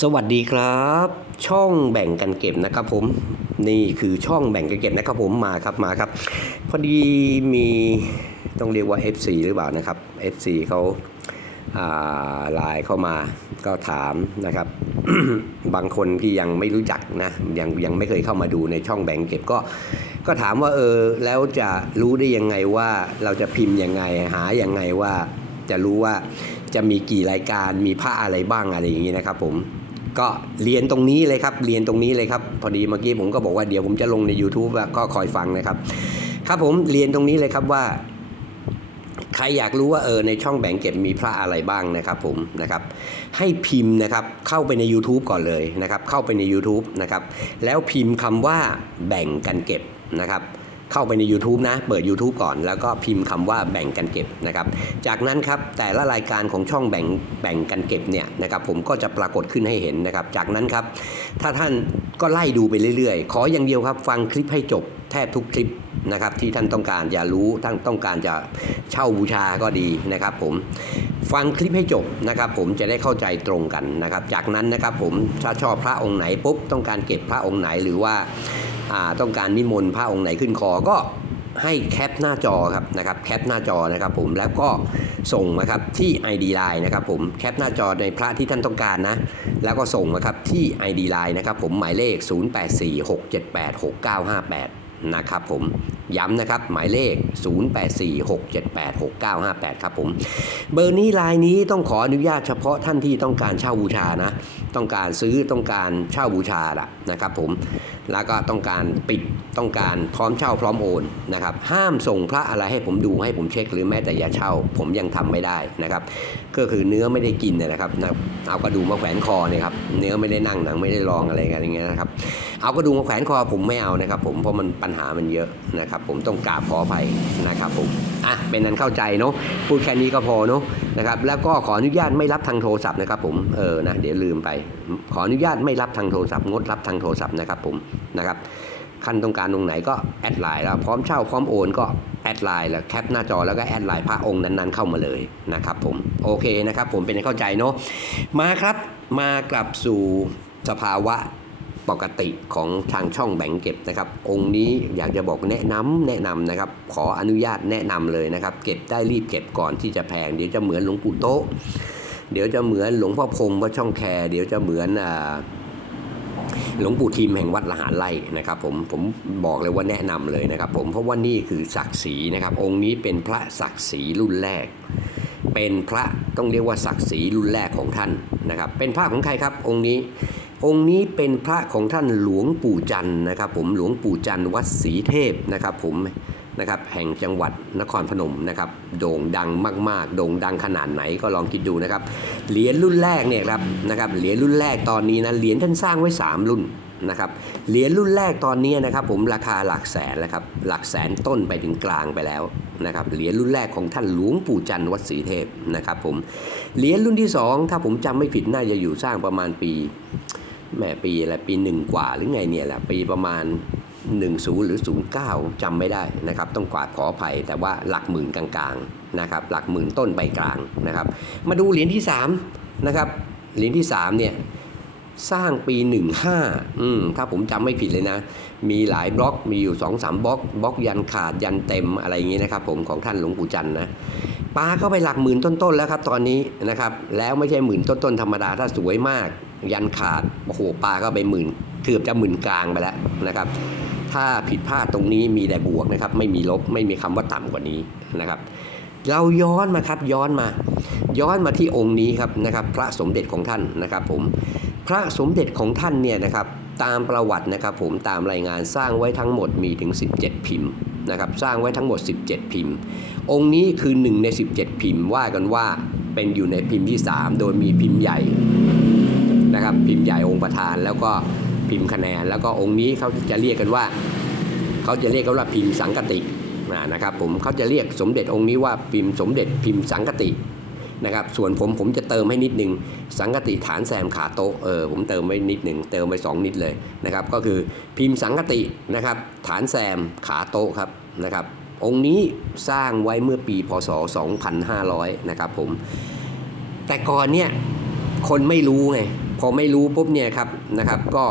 สวัสดีครับ ช่องแบ่งกันเก็บนะครับผมนี่คือช่องแบ่งกันเก็บนะครับผมมาครับมาครับ พอดีมีต้องเรียกว่า FC หรือเปล่านะครับ FC เขาอ่าไลน์เข้ามาก็ถามนะครับ บางคนที่ยังไม่รู้จักนะยังยังไม่เคยเข้ามาดูในช่องแบ่งเก็บก็ ก็ถามว่าเออแล้วจะรู้ได้ยังไงว่าเราจะพิมพ์ยังไงหายังไงว่า จะรู้ว่าจะมีกี่รายการมีผ้าอะไรบ้างอะไรอย่างนี้นะครับ ผมก็เรียนตรงนี้เลยครับ เรียนตรงนี้เลยครับ พอดีเมื่อกี้ผมก็บอกว่าเดี๋ยวผมจะลงใน YouTube ก็คอยฟังนะครับ ครับผมเรียนตรงนี้เลยครับว่า ใครอยากรู้ว่าเออในช่องแบ่งเก็บมีพระอะไรบ้างนะครับ ผมนะครับ ให้พิมพ์นะครับเข้าไปใน YouTube ก่อนเลยนะครับ เข้าไปใน YouTube นะครับ แล้วพิมพ์คำว่าแบ่งกันเก็บนะครับ เข้าไปใน YouTube นะ เปิด YouTube ก่อน แล้วก็พิมพ์คำว่าแบ่งกันเก็บนะครับ จากนั้นครับแต่ละรายการของช่องแบ่งแบ่งกันเก็บเนี่ยนะครับผมก็จะปรากฏขึ้นให้เห็นนะครับ จากนั้นครับถ้าท่านก็ไล่ดูไปเรื่อยๆ ขออย่างเดียวครับ ฟังคลิปให้จบแทบทุกคลิปนะครับที่ท่านต้องการจะรู้ท่านต้องการจะเช่าบูชาก็ดีนะครับ ผมฟังคลิปให้จบนะครับ ผมจะได้เข้าใจตรงกันนะครับ จากนั้นนะครับผมถ้าชอบพระองค์ไหนปุ๊บต้องการเก็บพระองค์ไหนหรือว่าอ่า ต้องการนิมนต์พระองค์ไหนขึ้นคอก็ให้แคปหน้าจอครับนะครับแคปหน้าจอนะครับผมแล้วก็ส่งมาครับที่ ID Line นะครับผมแคปหน้าจอในพระที่ท่านต้องการนะ แล้วก็ส่งมาครับที่ ID Line นะครับผมหมายเลข 0846786958 นะครับผมย้ำนะครับหมายเลข 0846786958 ครับผมเบอร์นี้ลายนี้ต้องขออนุญาตเฉพาะท่านที่ต้องการเช่าบูชานะ ต้องการซื้อต้องการเช่าบูชาละนะครับผม แล้วก็ต้องการปิดต้องการพร้อมเช่าพร้อมโอนนะครับห้ามส่งพระอะไรให้ผมดูให้ผมเช็คหรือแม้แต่ยาเช่า ผมยังทำไม่ได้นะครับก็คือเนื้อไม่ได้กินนะครับเอากระดูกมาแขวนคอเนี่ยครับเนื้อไม่ได้นั่งหนังไม่ได้ลองอะไรกันอย่างเงี้ยนะครับเอากระดูกมาแขวนคอผมไม่เอานะครับ ผมเพราะมันปัญหามันเยอะนะครับผมต้องกราบขออภัยนะครับผมอะเป็นนั้นเข้าใจเนาะพูดแค่นี้ก็พอเนาะนะครับแล้วก็ขออนุญาตไม่รับทางโทรศัพท์นะครับผมเออนะเดี๋ยวลืมไป ขออนุญาตไม่รับทางโทรศัพท์งดรับทางโทรศัพท์นะครับผมนะครับขั้นต้องการตรงไหนก็แอดไลน์แล้วพร้อมเช่าพร้อมโอนก็แอดไลน์แล้วแคปหน้าจอแล้วก็แอดไลน์พระองค์นั้นๆเข้ามาเลยนะครับผมโอเคนะครับผมเป็นเข้าใจเนาะมาครับมากลับสู่สภาวะปกติของทางช่องแบ่งเก็บนะครับ องค์นี้อยากจะบอกแนะนำแนะนำนะครับ ขออนุญาตแนะนำเลยนะครับ เก็บได้รีบเก็บก่อนที่จะแพง เดี๋ยวจะเหมือนหลวงปู่โต๊ะเดี๋ยวจะเหมือนหลวงพ่อพรมวัดช่องแคร์เดี๋ยวจะเหมือนอ่า หลวงปู่ทิมแห่งวัดละหารไร่นะครับผมผมบอกเลยว่าแนะนำเลยนะครับ ผมเพราะว่านี่คือศักดิ์ศรีนะครับ องค์นี้เป็นพระศักดิ์ศรีรุ่นแรก เป็นพระต้องเรียกว่าศักดิ์ศรีรุ่นแรกของท่านนะครับ เป็นพระของใครครับ องค์นี้ องค์นี้เป็นพระของท่านหลวงปู่จันนะครับ ผมหลวงปู่จันวัดศรีเทพนะครับ ผม นะครับแห่งจังหวัดนครพนมนะครับโด่งดังมาก ๆ โด่งดังขนาดไหนก็ลองคิดดูนะครับเหรียญรุ่นแรกเนี่ยครับนะครับเหรียญรุ่นแรกตอนนี้นะเหรียญท่านสร้างไว้ 3 รุ่นนะครับเหรียญรุ่นแรกตอนนี้นะครับผมราคาหลักแสนแล้วครับหลักแสนต้นไปถึงกลางไปแล้วนะครับเหรียญรุ่นแรกของท่านหลวงปู่จันทร์วัดศรีเทพนะครับผมเหรียญรุ่นที่สองถ้าผมจำไม่ผิดน่าจะอยู่สร้างประมาณปีแม่ปีอะไรปีหนึ่งกว่าหรือไงเนี่ยแหละปีประมาณ 10 หรือ 09จำไม่ได้นะครับ ต้องกวาดขออภัย แต่ว่าหลักหมื่นกลางๆนะครับ หลักหมื่นต้นไปกลางนะครับ มาดูเหรียญที่3นะครับ เหรียญที่3เนี่ยสร้างปี 15อืมถ้าผมจำไม่ผิดเลยนะ มีหลายบล็อก มีอยู่ 2-3 บล็อก บล็อกยันขาดยันเต็มอะไรอย่างงี้นะครับผมของท่านหลวงปู่จันนะปลาเข้าไปหลักหมื่นต้นๆแล้วครับตอนนี้นะครับ แล้วไม่ใช่หมื่นต้นๆธรรมดาถ้าสวยมาก ยันขาด โอ้โหปลาก็ไปหมื่นเกือบจะหมื่นกลางไปแล้วนะครับ ถ้าผิดพลาดตรงนี้มีแต่บวกนะครับ ไม่มีลบไม่มีคำว่าต่ำกว่านี้นะครับ เราย้อนมาครับย้อนมา ย้อนมาที่องค์นี้ครับนะครับ พระสมเด็จของท่านนะครับ ผมพระสมเด็จของท่านเนี่ยนะครับ ตามประวัตินะครับ ผมตามรายงานสร้างไว้ทั้งหมดมีถึง 17 พิมพ์นะครับ สร้างไว้ทั้งหมด 17 พิมพ์ องค์นี้คือหนึ่งใน 17 พิมพ์ว่ากันว่าเป็นอยู่ในพิมพ์ที่ 3 โดยมีพิมพ์ใหญ่นะครับ พิมพ์ใหญ่องค์ประธานแล้วก็ พิมพ์คะแนน แล้วก็องค์นี้เขาจะเรียกกันว่าเขาจะเรียกกันว่าพิมพ์สังกตินะครับผมเขาจะเรียกสมเด็จองค์นี้ว่าพิมพ์สมเด็จพิมพ์สังกตินะครับส่วนผมผมจะเติมให้นิดนึง สังกติฐานแซมขาโต๊ะเออผมเติมไว้นิดหนึ่งเติมไปสองนิดเลยนะครับก็คือพิมพ์สังกตินะครับฐานแซมขาโต๊ะครับนะครับองค์นี้สร้างไว้เมื่อปีพศ 2500 นะครับผมแต่ก่อนเนี่ยคนไม่รู้ไง พอไม่รู้ปุ๊บเนี่ยครับนะครับก็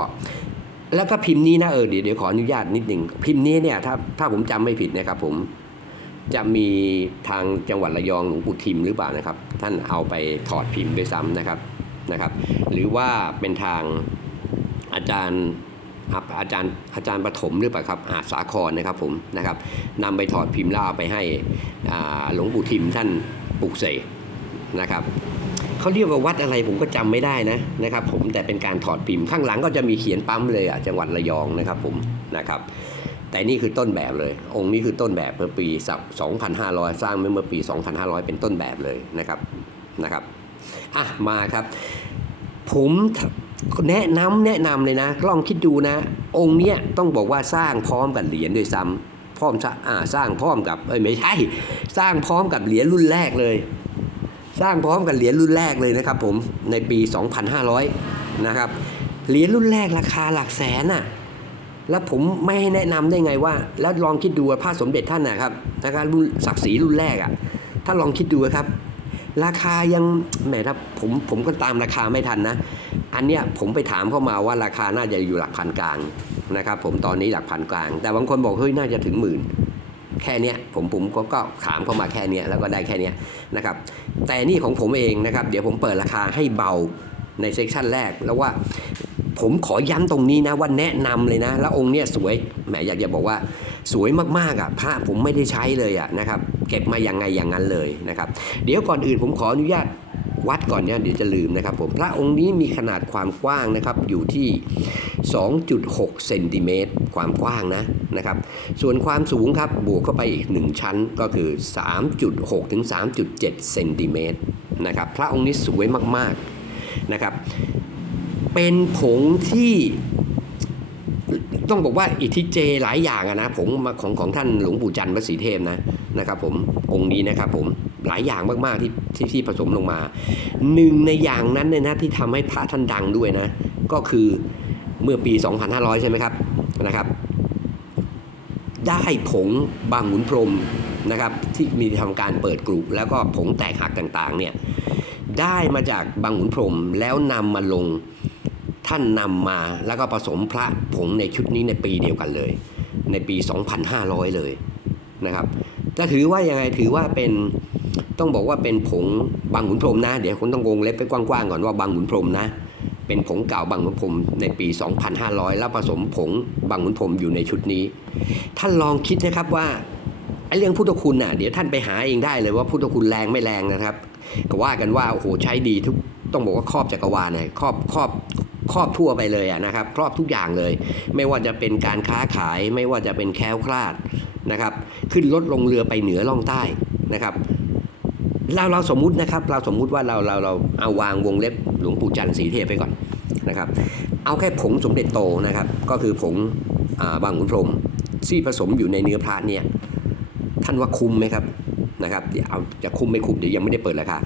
แล้วก็พิมพ์นี้นะเออเดี๋ยวเดี๋ยวขออนุญาตนิดหนึ่งพิมพ์นี้เนี่ยถ้าถ้าผมจำไม่ผิดนะครับผมจะมีทางจังหวัดระยองหลวงปู่ทิมหรือเปล่านะครับ ท่านเอาไปถอดพิมพ์ด้วยซ้ำนะครับนะครับ หรือว่าเป็นทางอาจารย์อะอาจารย์อาจารย์ปฐมหรือเปล่าครับอาสาครนะครับผมนะครับนำไปถอดพิมพ์แล้วเอาไปให้หลวงปู่ทิมท่านปลุกเสกนะครับ เขาเรียกว่าวัดอะไรผมก็จำไม่ได้นะนะครับ ผมแต่เป็นการถอดพิมพ์ข้างหลังก็จะมีเขียนปั๊มเลยอะจังหวัดระยองนะครับผมนะครับแต่นี่คือต้นแบบเลย องค์นี้คือต้นแบบเมื่อปี 2,500 สร้างเมื่อปี 2,500 เป็นต้นแบบเลยนะครับนะครับอะมาครับ ผมแนะนำแนะนำเลยนะลองคิดดูนะ องค์เนี้ยต้องบอกว่าสร้างพร้อมกับเหรียญด้วยซ้ำพร้อมอ่าสร้างพร้อมกับเอ้ยไม่ใช่ สร้างพร้อมกับเหรียญรุ่นแรกเลย สร้างพร้อมกับเหรียญรุ่นแรกเลยนะครับผมในปี 2,500 นะครับเหรียญรุ่นแรกราคาหลักแสนน่ะแล้วผมไม่ให้แนะนำได้ไงว่า แล้วลองคิดดูว่าพระสมเด็จท่านนะครับนะครับรุ่นศักดิ์ศรีรุ่นแรกอะถ้าลองคิดดูครับ ราคายังแหมครับผมผมก็ตามราคาไม่ทันนะ อันเนี้ยผมไปถามเข้ามาว่าราคาน่าจะอยู่หลักพันกลางนะครับผมตอนนี้หลักพันกลาง แต่บางคนบอกเฮ้ยน่าจะถึงหมื่น แค่เนี้ยผมผมก็ก็ถามเข้ามาแค่เนี้ยแล้วก็ได้แค่เนี้ยนะครับแต่นี่ของผมเองนะครับ เดี๋ยวผมเปิดราคาให้เบาในเซกชันแรกแล้วว่าผมขอย้ำตรงนี้นะว่าแนะนำเลยนะ แล้วองค์เนี้ยสวยแหมอยากจะบอกว่าสวยมากๆอะพระผมไม่ได้ใช้เลยอะนะครับ เก็บมาอย่างไงอย่างนั้นเลยนะครับ เดี๋ยวก่อนอื่นผมขออนุญาต วัดก่อนเนี่ยเดี๋ยวจะลืมนะครับผมพระองค์นี้มีขนาดความกว้างนะครับอยู่ที่ 2.6เซนติเมตรความกว้างนะนะครับ ส่วนความสูงครับบวกเข้าไปอีก 1 ชั้นก็คือ 3.6 ถึง 3.7เซนติเมตรนะครับพระองค์นี้สวยมากๆนะครับ เป็นผงที่ต้องบอกว่าอิทธิเจหลายอย่างนะผงมาของของท่านหลวงปู่จันทร์วัดศรีเทพนะ นะครับผมองค์นี้นะครับผมหลายอย่างมากๆที่ที่ที่ผสมลงมาหนึ่งในอย่างนั้นเนี่ยนะที่ทำให้พระท่านดังด้วยนะ ก็คือเมื่อปี 2500 ใช่ไหมครับนะครับ ได้ผงบางหุนพรมนะครับ ที่มีทำการเปิดกลุ่แล้วก็ผงแตกหักต่างๆเนี่ยได้มาจากบางหุนพรมแล้วนำมาลงท่านนำมาแล้วก็ผสมพระผงในชุดนี้ในปีเดียวกันเลย ในปี 2,500 เลยนะครับ จะถือว่ายังไงถือว่าเป็นต้องบอกว่าเป็นผงบางหมุนพรหมนะ เดี๋ยวคุณต้องวงเล็บไปกว้างๆก่อนว่าบางหมุนพรหมนะ เป็นผงเก่าบางหมุนพรหมในปี 2,500 แล้วผสมผงบางหมุนพรหมอยู่ในชุดนี้ ท่านลองคิดนะครับว่าไอ้เรื่องพุทธคุณน่ะเดี๋ยวท่านไปหาเองได้เลยว่าพุทธคุณแรงไม่แรงนะครับ ก็ว่ากันว่าโอ้โหใช้ดีทุกต้องบอกว่าครอบจักรวาลเลยครอบครอบครอบทั่วไปเลยอะนะครับ ครอบทุกอย่างเลย ไม่ว่าจะเป็นการค้าขายไม่ว่าจะเป็นแคล้วคลาด นะครับ ขึ้นรถลงเรือไปเหนือล่องใต้นะครับเราเราสมมุตินะครับ เราสมมุติว่าเราเราเราเอาวางวงเล็บหลวงปู่จันทร์สีเทพไปก่อนนะครับ เอาแค่ผงสมเด็จโตนะครับ ก็คือผงอาบางขุนพรหมที่ผสมอยู่ในเนื้อพระเนี่ยท่านว่าคุ้มไหมครับนะครับเดี๋ยวเอาจะคุ้มไม่คุ้มเดี๋ยวยังไม่ได้เปิดราคา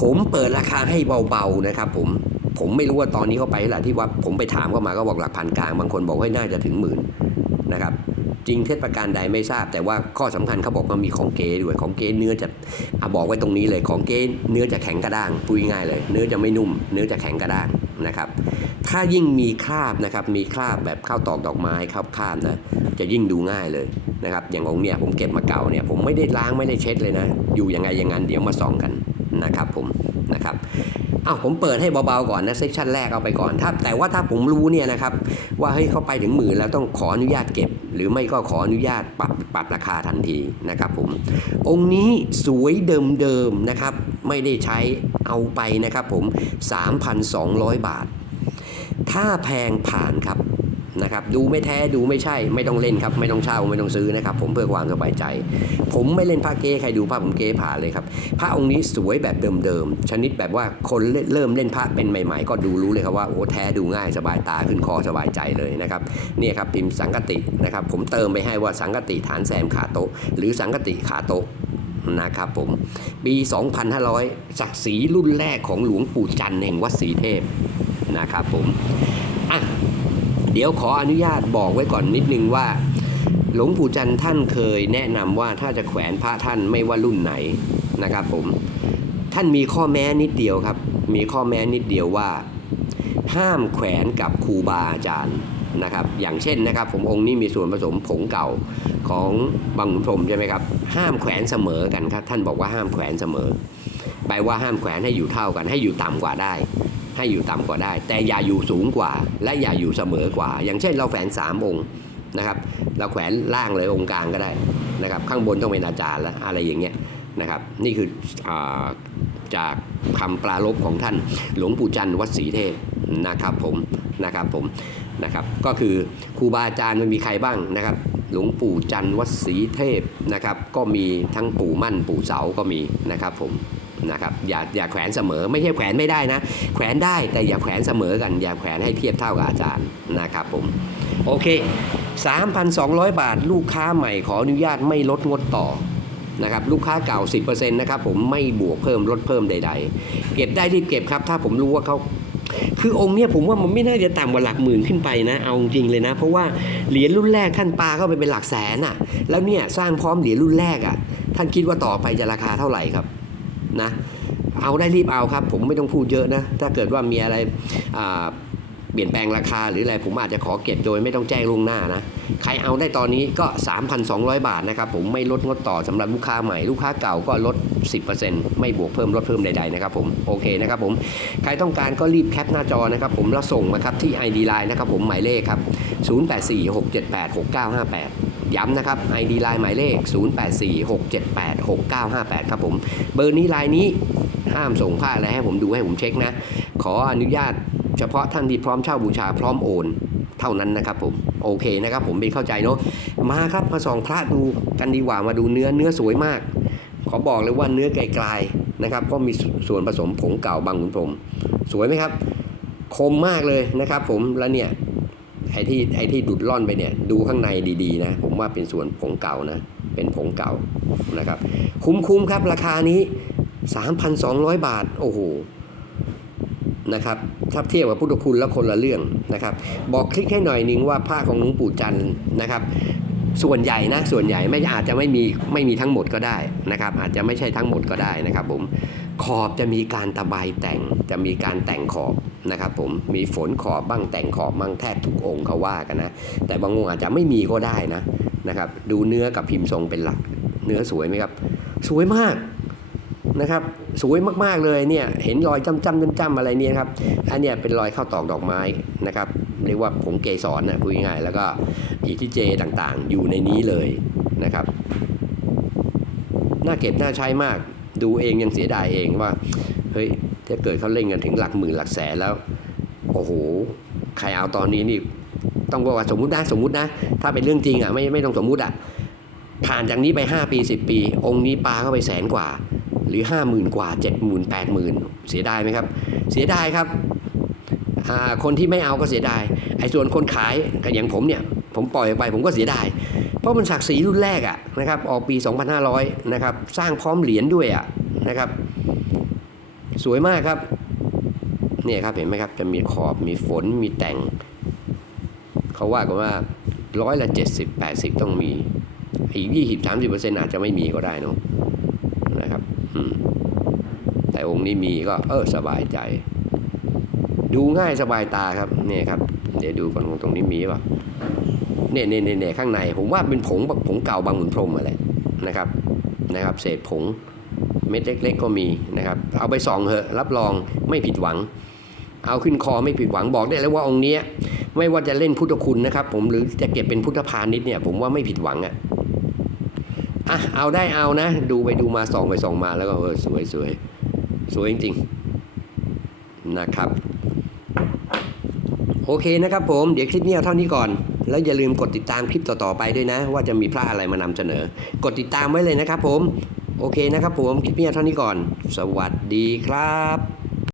ผมเปิดราคาให้เบาๆนะครับ ผมผมไม่รู้ว่าตอนนี้เขาไปเท่าไหร่ที่ว่าผมไปถามเข้ามาก็บอกหลักพันกลางบางคนบอกว่าน่าจะถึงหมื่นนะครับ จริงเท็จประการใดไม่ทราบ แต่ว่าข้อสำคัญเขาบอกว่ามีของเก๋ด้วยของเก๋เนื้อจะอบอกไว้ตรงนี้เลยของเก๋เนื้อจะแข็งกระด้างพูดง่ายเลย เนื้อจะไม่นุ่ม เนื้อจะแข็งกระด้างนะครับ ถ้ายิ่งมีคราบนะครับมีคราบแบบข้าวตอกดอกไม้คราบคราบนะจะยิ่งดูง่ายเลยนะครับอย่างของเนี่ยผมเก็บมาเก่าเนี่ยผมไม่ได้ล้างไม่ได้เช็ดเลยนะ อยู่ยังไงอย่างนั้นเดี๋ยวมาส่องกันนะครับผมนะครับ อ้าวผมเปิดให้เบาๆก่อนนะเซสชันแรกเอาไปก่อนถ้าแต่ว่าถ้าผมรู้เนี่ยนะครับว่าเฮ้ยเขาไปถึงหมื่นแล้วต้องขออนุญาตเก็บ หรือไม่ก็ขออนุญาตปรับปรับราคาทันทีนะครับผมองค์นี้สวยเดิมๆนะครับไม่ได้ใช้เอาไปนะครับผม 3,200 บาท ถ้าแพงผ่านครับ นะครับดูไม่แท้ดูไม่ใช่ไม่ต้องเล่นครับไม่ต้องเช่าไม่ต้องซื้อนะครับ ผมเพื่อความสบายใจ ผมไม่เล่นผ้าเก้ใครดูผ้าผมเก้ผ่านเลยครับผ้าองค์นี้สวยแบบเดิมๆชนิดแบบว่าคนเริ่มเล่นผ้าเป็นใหม่ ๆ ก็ดูรู้เลยครับว่าโอ้แท้ดูง่ายสบายตาขึ้นคอสบายใจเลยนะครับเนี่ยครับพิมพ์สังกตินะครับ ผมเติมไปให้ว่าสังกติฐานแซมขาโตหรือสังกติขาโตนะครับผมปี 2500 ศักดิ์ศรีรุ่นแรกของหลวงปู่จันแห่งวัดศรีเทพนะครับผมอะ เดี๋ยวขออนุญาตบอกไว้ก่อนนิดนึงว่า หลวงปู่จันทร์ท่านเคยแนะนำว่าถ้าจะแขวนพระท่านไม่ว่ารุ่นไหนนะครับผมท่านมีข้อแม้นิดเดียวครับ มีข้อแม้นิดเดียวว่า ห้ามแขวนกับครูบาอาจารย์นะครับ อย่างเช่นนะครับ ผมองค์นี้มีส่วนผสมผงเก่าของบางขุนพรมใช่ไหมครับ ห้ามแขวนเสมอกันครับ ท่านบอกว่าห้ามแขวนเสมอแปลว่าห้ามแขวนให้อยู่เท่ากันให้อยู่ต่ำกว่าได้ ให้อยู่ต่ำกว่าได้ แต่อย่าอยู่สูงกว่า และอย่าอยู่เสมอกว่า อย่างเช่นเราแขวนสามองค์นะครับ เราแขวนล่างเลยองค์กลางก็ได้นะครับ ข้างบนต้องเป็นอาจารย์แล้วอะไรอย่างเงี้ยนะครับ นี่คืออจากคำปรารภของท่านหลวงปู่จันทร์วัดศรีเทพนะครับผมนะครับผมนะครับ ก็คือครูบาอาจารย์มันมีใครบ้างนะครับ หลวงปู่จันทร์วัดศรีเทพนะครับ ก็มีทั้งปู่มั่นปู่เสาก็มีนะครับผม นะครับอย่าอย่าแขวนเสมอไม่ใช่แขวนไม่ได้นะ แขวนได้แต่อย่าแขวนเสมอกัน อย่าแขวนให้เทียบเท่ากับอาจารย์นะครับผมโอเค 3,200 บาท ลูกค้าใหม่ขออนุญาตไม่ลดงดต่อนะครับลูกค้าเก่า 10%นะครับผมไม่บวกเพิ่มลดเพิ่มใด ๆ เก็บได้รีบเก็บครับ ถ้าผมรู้ว่าเขาคือองค์เนี้ยผมว่ามันไม่น่าจะต่ำกว่าหลักหมื่นขึ้นไปนะ เอาจริงเลยนะ เพราะว่าเหรียญรุ่นแรกท่านปาเข้าไปเป็นหลักแสนอะ แล้วเนี่ยสร้างพร้อมเหรียญรุ่นแรกอะ ท่านคิดว่าต่อไปจะราคาเท่าไหร่ครับ นะเอาได้รีบเอาครับ ผมไม่ต้องพูดเยอะนะ ถ้าเกิดว่ามีอะไรเปลี่ยนแปลงราคาหรืออะไรผมอาจจะขอเก็บโดยไม่ต้องแจ้งล่วงหน้านะ ใครเอาได้ตอนนี้ก็ 3,200 บาทนะครับ ผมไม่ลดงดต่อสำหรับลูกค้าใหม่ลูกค้าเก่าก็ลด 10%ไม่บวกเพิ่มลดเพิ่มใดๆนะครับผมโอเคนะครับผมใครต้องการก็รีบแคปหน้าจอนะครับผมแล้วส่งมาครับที่ ID Line นะครับผมหมายเลขครับ 0846786958 ย้ำนะครับ ID Line หมายเลข 0846786958 ครับผม เบอร์นี้ไลน์นี้ห้ามส่งผ้าอะไรให้ผมดูให้ผมเช็คนะ ขออนุญาตเฉพาะท่านที่พร้อมเช่าบูชาพร้อมโอนเท่านั้นนะครับผมโอเคนะครับผมเป็นเข้าใจเนาะมาครับมาส่องพระดูกันดีกว่ามาดูเนื้อเนื้อสวยมาก ขอบอกเลยว่าเนื้อไกลๆนะครับ ก็มีส่วนผสมผงเก่าบางขุนพรมสวยไหมครับ คมมากเลยนะครับผมแล้วเนี่ย ไอ้ที่ไอ้ที่ดุดล่อนไปเนี่ยดูข้างในดีๆนะผมว่าเป็นส่วนผงเก่านะเป็นผงเก่านะครับ คุ้มๆครับราคานี้ 3,200 บาทโอ้โหนะครับถ้าเทียบกับพุทธคุณแล้วคนละเรื่องนะครับ บอกคลิกให้หน่อยนึงว่าผ้าของหลวงปู่จันทร์นะครับ ส่วนใหญ่นะส่วนใหญ่ไม่อาจจะไม่มีไม่มีทั้งหมดก็ได้นะครับ อาจจะไม่ใช่ทั้งหมดก็ได้นะครับผม ขอบจะมีการตะไบแต่งจะมีการแต่งขอบนะครับผมมีฝนขอบบ้างแต่งขอบบ้างแทบทุกองค์เขาว่ากันนะแต่บางองค์อาจจะไม่มีก็ได้นะนะครับ ดูเนื้อกับพิมพ์ทรงเป็นหลัก เนื้อสวยไหมครับ สวยมากนะครับสวยมากๆเลยเนี่ยเห็นรอยจ้ำจ้ำจ้ำจ้ำอะไรเนี่ยครับอันเนี้ยเป็นรอยเข้าตอกดอกไม้นะครับเรียกว่าผงเกสรนะพูดง่ายๆแล้วก็อีทิเจต่างๆ อยู่ในนี้เลยนะครับน่าเก็บน่าใช้มาก ดูเองยังเสียดายเองว่า เฮ้ย ถ้าเกิดเขาเล่นกันถึงหลักหมื่นหลักแสนแล้ว โอ้โห ใครเอาตอนนี้นี่ ต้องบอกว่าสมมุตินะสมมุตินะ ถ้าเป็นเรื่องจริงอะไม่ไม่ต้องสมมุติอะ ผ่านจากนี้ไป 5 ปี 10 ปี องค์นี้ปลาเข้าไปแสนกว่า หรือ 5 0,000 กว่า 70,000 80,000 เสียดายไหมครับ เสียดายครับคนที่ไม่เอาก็เสียดายไอ้ส่วนคนขายก็อย่างผมเนี่ย ผมปล่อยไปผมก็เสียดาย เพราะมันศักดิ์ศรีรุ่นแรกอะนะครับออกปี 2,500นะครับสร้างพร้อมเหรียญด้วยอะนะครับ สวยมากครับเนี่ยครับเห็นไหมครับจะมีขอบมีฝนมีแต่ง เขาว่ากันว่าร้อยละเจ็ดสิบแปดสิบต้องมี อีกยี่สิบสามสิบเปอร์เซ็นต์อาจจะไม่มีก็ได้นะนะครับแต่องค์นี้มีก็เออสบายใจ ดูง่ายสบายตาครับเนี่ยครับ เดี๋ยวดูก่อนตรงนี้มีป่ะ เนี่ยเนี่ยเนี่ยเน่ข้างในผมว่าเป็นผงผงเก่าบางขุนพรมอะไรนะครับนะครับ เศษผงเม็ดเล็ก ๆ ก็มีนะครับ เอาไปส่องเถอะรับรองไม่ผิดหวัง เอาขึ้นคอไม่ผิดหวังบอกได้เลยว่าองค์นี้ไม่ว่าจะเล่นพุทธคุณนะครับ ผมหรือจะเก็บเป็นพุทธพาณิชย์เนี่ยผมว่าไม่ผิดหวังอะอะเอาได้เอานะ ดูไปดูมาส่องไปส่องมาแล้วก็เออสวยสวยสวยจริงๆนะครับ โอเคนะครับผมเดี๋ยวคลิปนี้เอาเท่านี้ก่อน แล้วอย่าลืมกดติดตามคลิปต่อๆไปด้วยนะ ว่าจะมีพระอะไรมานำเสนอ กดติดตามไว้เลยนะครับผม โอเคนะครับผม คลิปนี้เอาเท่านี้ก่อน สวัสดีครับ